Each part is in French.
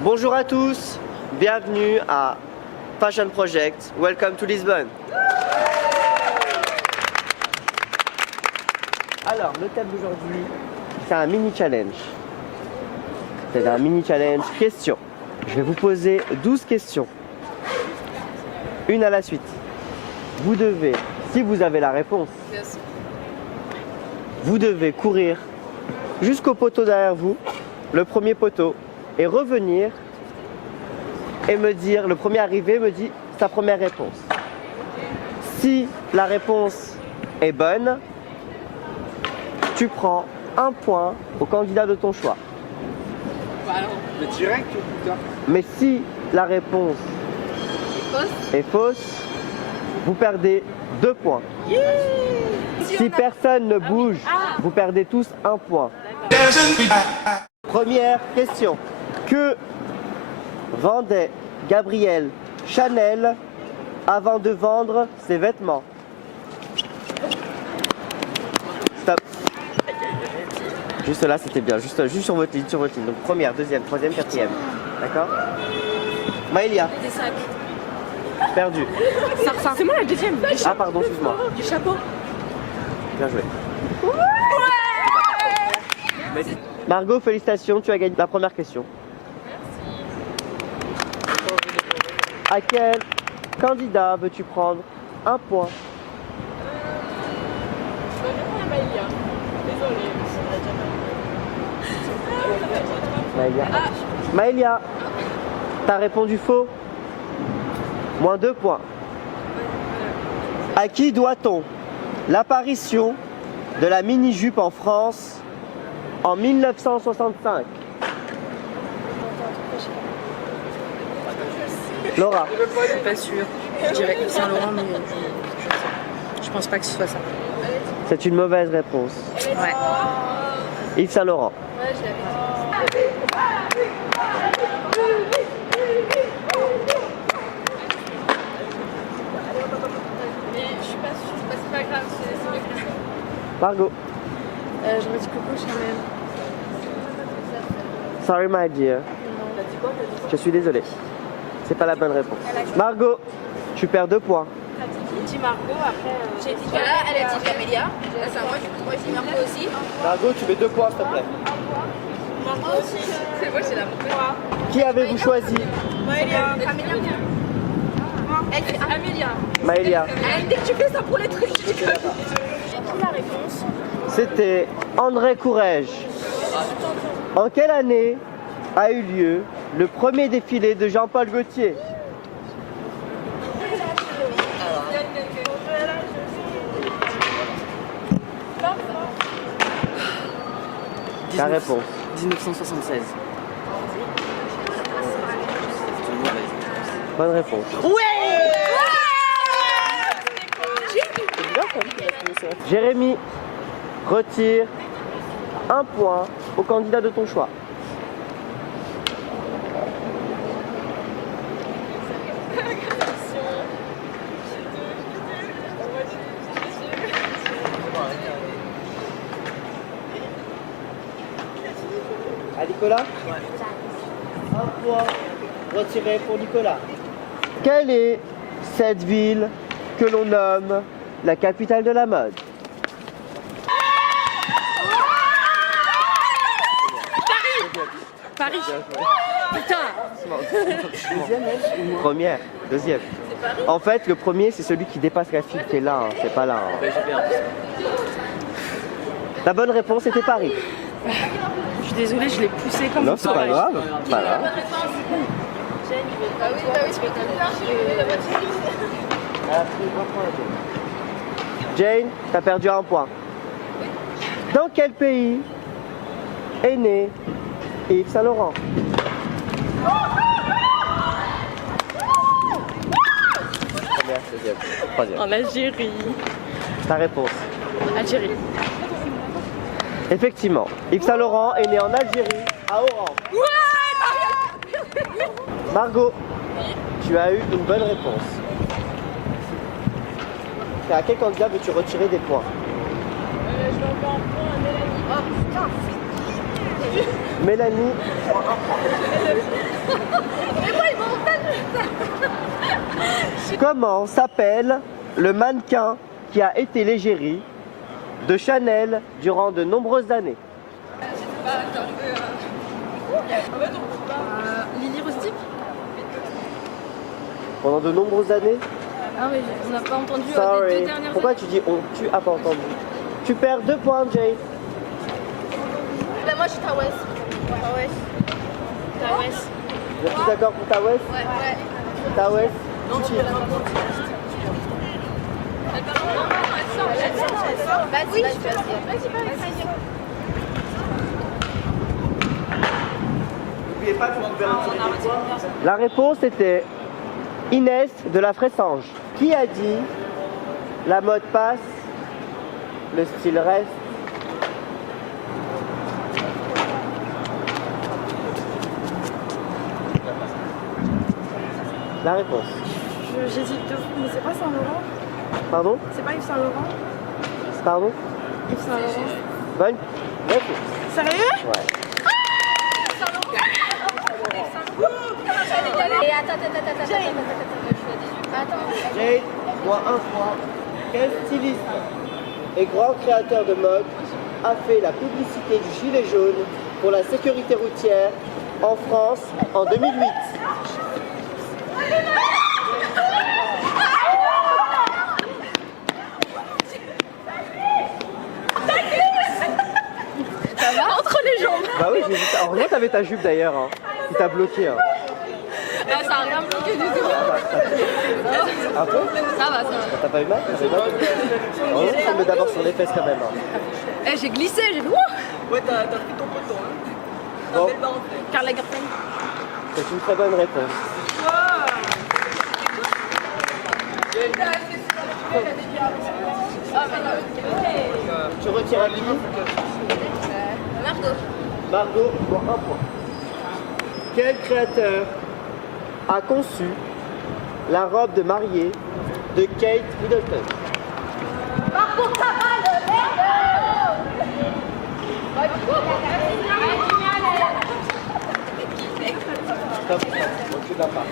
Bonjour à tous, bienvenue à Fashion Project, welcome to Lisbonne. Alors, le thème d'aujourd'hui, c'est un mini challenge. C'est un mini challenge question. Je vais vous poser 12 questions, une à la suite. Vous devez, si vous avez la réponse, vous devez courir jusqu'au poteau derrière vous, le premier poteau, et revenir et me dire, le premier arrivé me dit sa première réponse. Si la réponse est bonne, tu prends un point au candidat de ton choix. Mais direct ou plus tard? Mais si la réponse est fausse, vous perdez 2 points. Si personne ne bouge, vous perdez tous 1 point. Première question. Que vendait Gabrielle Chanel avant de vendre ses vêtements? Stop. Juste là, c'était bien. Juste sur votre ligne, Donc première, deuxième, troisième, quatrième. D'accord? Maëlia. Des sacs. Perdu. C'est moi la deuxième. Ah pardon, excuse-moi. Du chapeau. Bien joué. Margot, félicitations, tu as gagné la première question. À quel candidat veux-tu prendre un point? Maëlia. Maëlia, t'as répondu faux. Moins 2 points. À qui doit-on l'apparition de la mini-jupe en France en 1965? Laura. Je suis pas sûre. Je dirais Yves Saint Laurent, mais je pense pas que ce soit ça. C'est une mauvaise réponse. Ouais. Yves Saint Laurent. Ouais, je l'avais dit. Mais je suis pas sûre. C'est pas grave, c'est mieux que ça. Margot. J'aurais dit Coco Chanel. Sorry my dear. Je suis désolé. C'est pas la bonne réponse. Margot, tu perds 2 points. J'ai dit Margot, après. J'ai dit voilà, elle a dit Camélia. Là, c'est à moi, du coup, moi je dis Margot aussi. Margot, tu mets 2 points s'il te plaît. Margot aussi. C'est moi, j'ai la moi. Qui avez-vous choisi? Maëlia. Camélia. Elle dit Amélia. Maëlia. Dès que tu fais ça pour les trucs, je dis que. J'ai pris la réponse. C'était André Courrèges. En quelle année a eu lieu le premier défilé de Jean-Paul Gaultier? Ta réponse. 1976. Bonne réponse. Jérémy, retire 1 point au candidat de ton choix. À Nicolas? Ouais. 1 point retiré pour Nicolas. Quelle est cette ville que l'on nomme la capitale de la mode? Paris. Putain. Première, deuxième. En fait, le premier, c'est celui qui dépasse la file qui est là, hein. C'est pas là. Hein. La bonne réponse était Paris. Je suis désolée, je l'ai poussé comme Non, c'est pas grave. Pas grave. Ah oui, je peux Jane, t'as perdu 1 point. Dans quel pays est né Yves Saint Laurent? Première, deuxième, troisième. En Algérie. Ta réponse. Algérie. Effectivement, Yves Saint Laurent est né en Algérie, à Oran. Margot, tu as eu une bonne réponse. Et à quel candidat veux-tu retirer des points? Je vais encore un point à Mélanie. Mélanie, comment s'appelle le mannequin qui a été l'égérie de Chanel durant de nombreuses années? Lily Rustic. Pendant de nombreuses années? Ah oui, on n'a pas entendu les Sorry. 2 dernières Pourquoi tu dis on? Tu as pas entendu. Tu perds 2 points, Jay. Ben moi je suis Tawes. Tawes. Tawes. Vous êtes tous d'accord pour Tawes? Ouais. Tawes? Non, tu Vas-y, vas-y. N'oubliez pas que vous pouvez retirer des points. La réponse était Inès de la Fressange. Qui a dit la mode passe, le style reste? La réponse. J'hésite de fou, mais c'est pas Saint-Laurent. Pardon? C'est pas Yves Saint-Laurent. Pardon? Yves Saint-Laurent. Bonne réponse. Sérieux? Ouais. Et attends. Jade, moi un point. Quel styliste et grand créateur de mode a fait la publicité du gilet jaune pour la sécurité routière en France en 2008? Entre les jambes. Bah oui, j'ai vu ça. Heureusement, t'avais ta jupe d'ailleurs, hein, qui t'a bloqué. Hein. Ça n'a rien bloqué du tout. Un peu? Ça va. T'as pas eu mal? T'avais mal? Heureusement, ça me met d'abord sur les fesses quand même. Hein. Eh, j'ai glissé, j'ai vu. Ouais, t'as pris ton poteau, hein. Bon, Karl Lagerfeld. c'est une très bonne réponse. Tu retires un livre? Margot, pour un point. Quel créateur a conçu la robe de mariée de Kate Middleton? Stop. Donc tu l'as pas.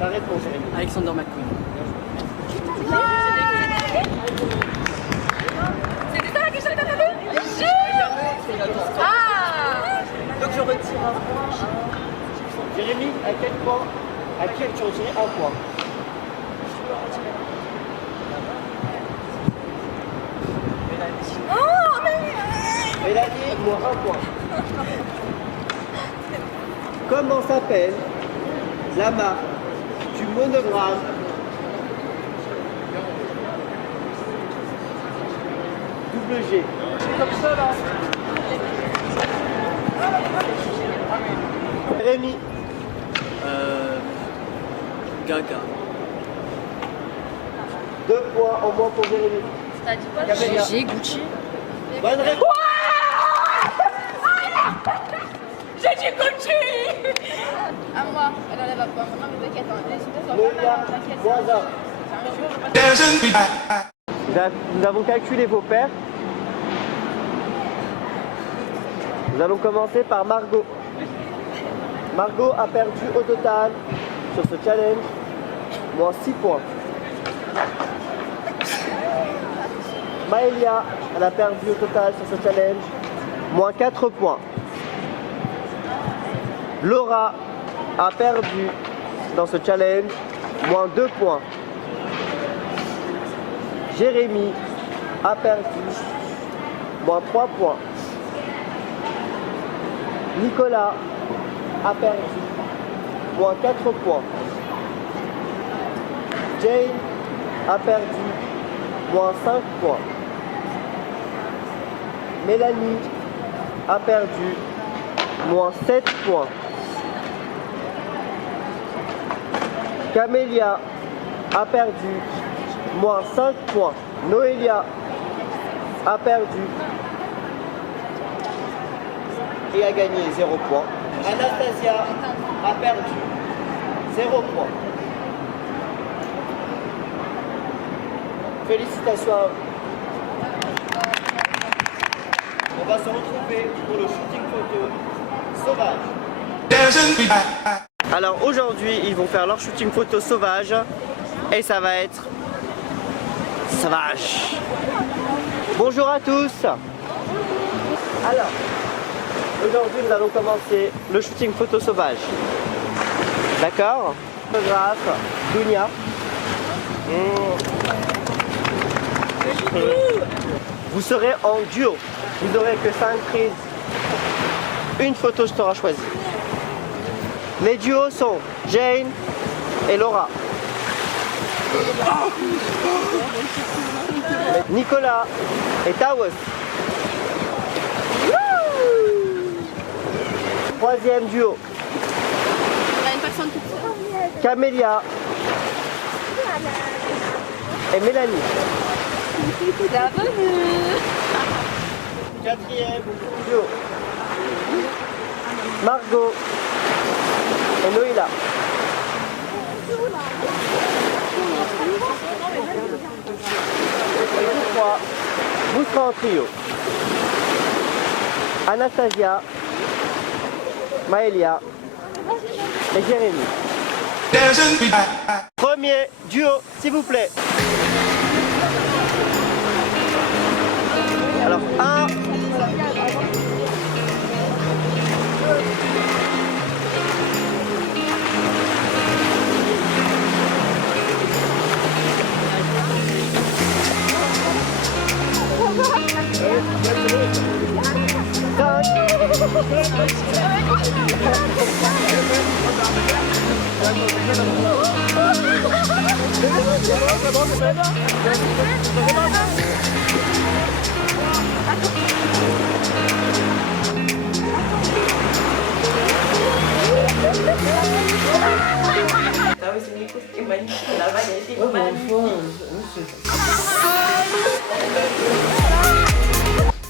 Ta réponse, Rémi. Alexander McQueen. C'était ça la question que t'as entendu? Ah! Donc je retire un point. Jérémy, à quel point? À qui tu retirais un point? Mélanie, moi un point. Comment s'appelle la marque du monogramme double G? Comme ça là. Rémi. Gaga. 2 points en moins pour Jérémy. T'as dit quoi? Camélia. J'ai Gucci. Bonne réponse. J'ai dit Gucci! À moi, elle enlève à pas. Non, mais t'inquiète, Nous avons calculé vos paires. Nous allons commencer par Margot. Margot a perdu au total sur ce challenge moins 6 points. Maëlia, elle a perdu au total sur ce challenge moins 4 points. Laura a perdu dans ce challenge moins 2 points. Jérémy a perdu moins 3 points. Nicolas a perdu moins 4 points. Jane a perdu moins 5 points. Mélanie a perdu moins 7 points. Camélia a perdu moins 5 points. Noélia a perdu et a gagné 0 points. Anastasia a perdu 0 points. Félicitations à vous. On va se retrouver pour le shooting photo sauvage. Alors aujourd'hui, ils vont faire leur shooting photo sauvage et ça va être sauvage. Bonjour à tous. Alors, aujourd'hui nous allons commencer le shooting photo sauvage. D'accord? Photographe, Dunia. Vous serez en duo. Vous n'aurez que 5 prises. Une photo sera choisie. Les duos sont Jane et Laura. Nicolas et Tawes. Troisième duo. Camélia et Mélanie. Quatrième duo. Margot et Noïla. Et vous trois, vous serez en trio. Anastasia, Maëlia et Jérémy. Premier duo, s'il vous plaît. Alors, 1.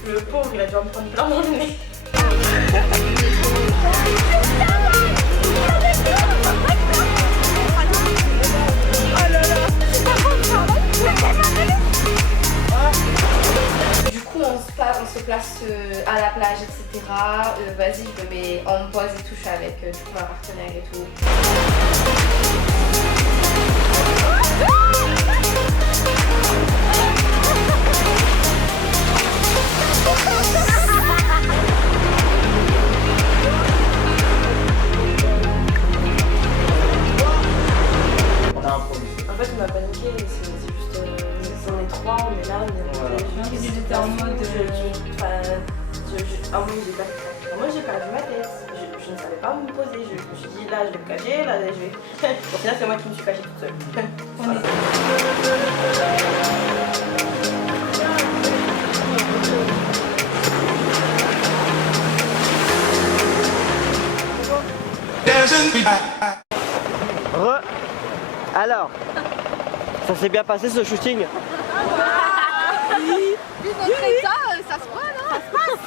Le pauvre, il a dû en prendre plein dans le nez. Du coup, on se place à la plage, etc. Vas-y, je me mets en pause et tout, je suis avec du coup ma partenaire et tout. En fait, on a paniqué, c'est juste. On est trois, on est là, on est j'étais en mode. Moi, j'ai perdu ma tête. Je ne savais pas me poser. Je me suis dit, là, je vais me cacher, là, je vais. Au final, c'est moi qui me suis cachée toute seule. Alors, ça s'est bien passé ce shooting? Oui, notre état, ça se voit, non? Ça se passe.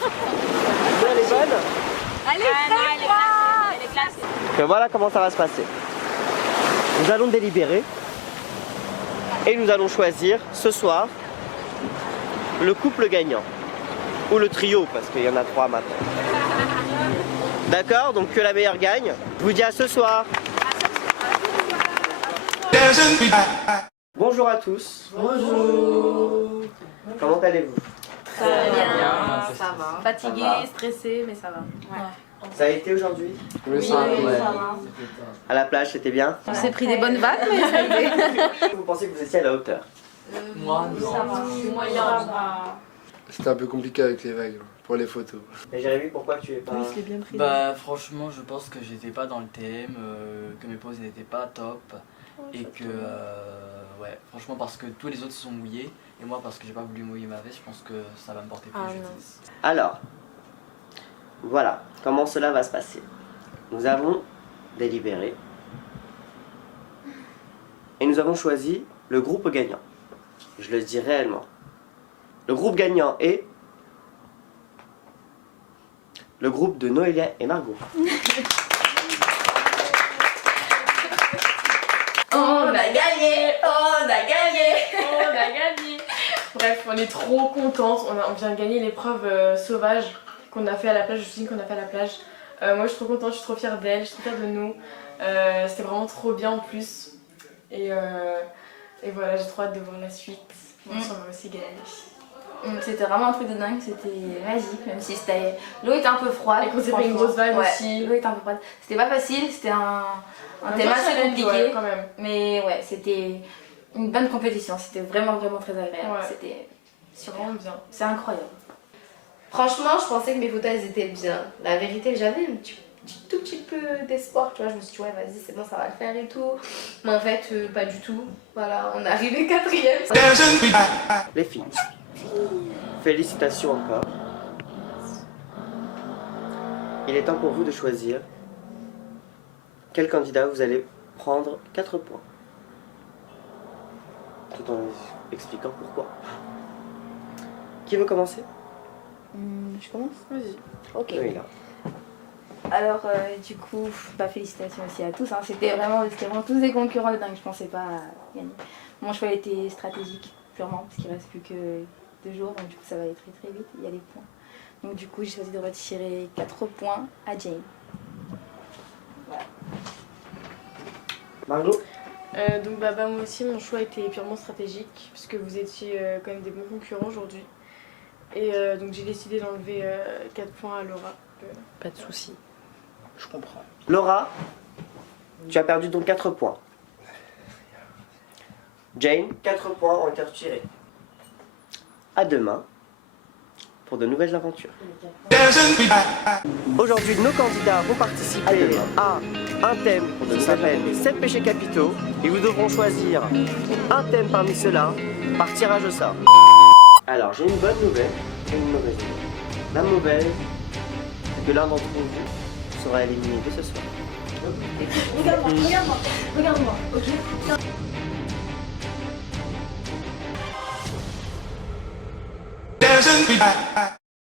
Elle est bonne? Elle est classe. Que voilà comment ça va se passer. Nous allons délibérer et nous allons choisir ce soir le couple gagnant. Ou le trio, parce qu'il y en a 3 maintenant. D'accord? Donc que la meilleure gagne. Je vous dis à ce soir. Bonjour à tous. Bonjour. Comment allez-vous? Très bien, ça va. Fatiguée, stressée, mais ça va. Ouais. Ça a été aujourd'hui? Oui, ça va. À la plage, c'était bien? On s'est pris des bonnes vagues, mais ça a été. Vous pensez que vous étiez à la hauteur? Moi, non. Ça va. Moyen. C'était un peu compliqué avec les vagues pour les photos. Et Jérémy, pourquoi tu es pas... Bah franchement je pense que j'étais pas dans le thème, que mes poses n'étaient pas top et que ouais franchement parce que tous les autres se sont mouillés et moi parce que j'ai pas voulu mouiller ma veste, je pense que ça va me porter préjudice. Alors, voilà comment cela va se passer. Nous avons délibéré et nous avons choisi le groupe gagnant. Je le dis réellement. Le groupe gagnant est le groupe de Noélia et Margot. On a gagné, on a gagné. On a gagné. Bref, on est trop contentes. On vient de gagner l'épreuve sauvage qu'on a fait à la plage, le shooting qu'on a fait à la plage. Moi je suis trop contente, je suis trop fière d'elle, je suis trop fière de nous. C'était vraiment trop bien en plus. Et voilà, j'ai trop hâte de voir la suite. Moi, on va aussi gagner. C'était vraiment un truc de dingue, c'était magique, même si l'eau était un peu froide. Et qu'on s'est pris une grosse vague aussi. L'eau était un peu froide. C'était pas facile, c'était un thème assez compliqué. Ouais, quand même. Mais ouais, c'était une bonne compétition, c'était vraiment très agréable. Ouais. C'était Vraiment bien. C'est incroyable. Franchement, je pensais que mes photos elles étaient bien. La vérité, j'avais un tout petit peu d'espoir, tu vois. Je me suis dit, ouais, vas-y, c'est bon, ça va le faire et tout. Mais en fait, pas du tout. Voilà, on est arrivé 4e. Les filles, félicitations encore. Il est temps pour vous de choisir quel candidat vous allez prendre 4 points. Tout en expliquant pourquoi. Qui veut commencer? Je commence? Vas-y. Ok. Oui, là. Alors, du coup, félicitations aussi à tous. Hein. C'était vraiment tous des concurrents de dingue. Je pensais pas gagner. Mon choix était stratégique, purement, parce qu'il reste plus que 2 jours. Donc, du coup, ça va aller très vite. Il y a les points. Donc, du coup, j'ai choisi de retirer 4 points à Jane. Voilà. Margot? Donc moi aussi mon choix était purement stratégique puisque vous étiez quand même des bons concurrents aujourd'hui. Et donc j'ai décidé d'enlever 4 points à Laura. Pas de soucis, je comprends. Laura, tu as perdu donc 4 points. Jane, 4 points ont été retirés. À demain pour de nouvelles aventures. Aujourd'hui, nos candidats vont participer à un thème qui s'appelle 7 péchés capitaux et vous devront choisir un thème parmi ceux-là par tirage au sort. Alors, j'ai une bonne nouvelle et une mauvaise nouvelle. La mauvaise, c'est que l'un d'entre vous sera éliminé dès ce soir. Regarde-moi, ok? Dancing.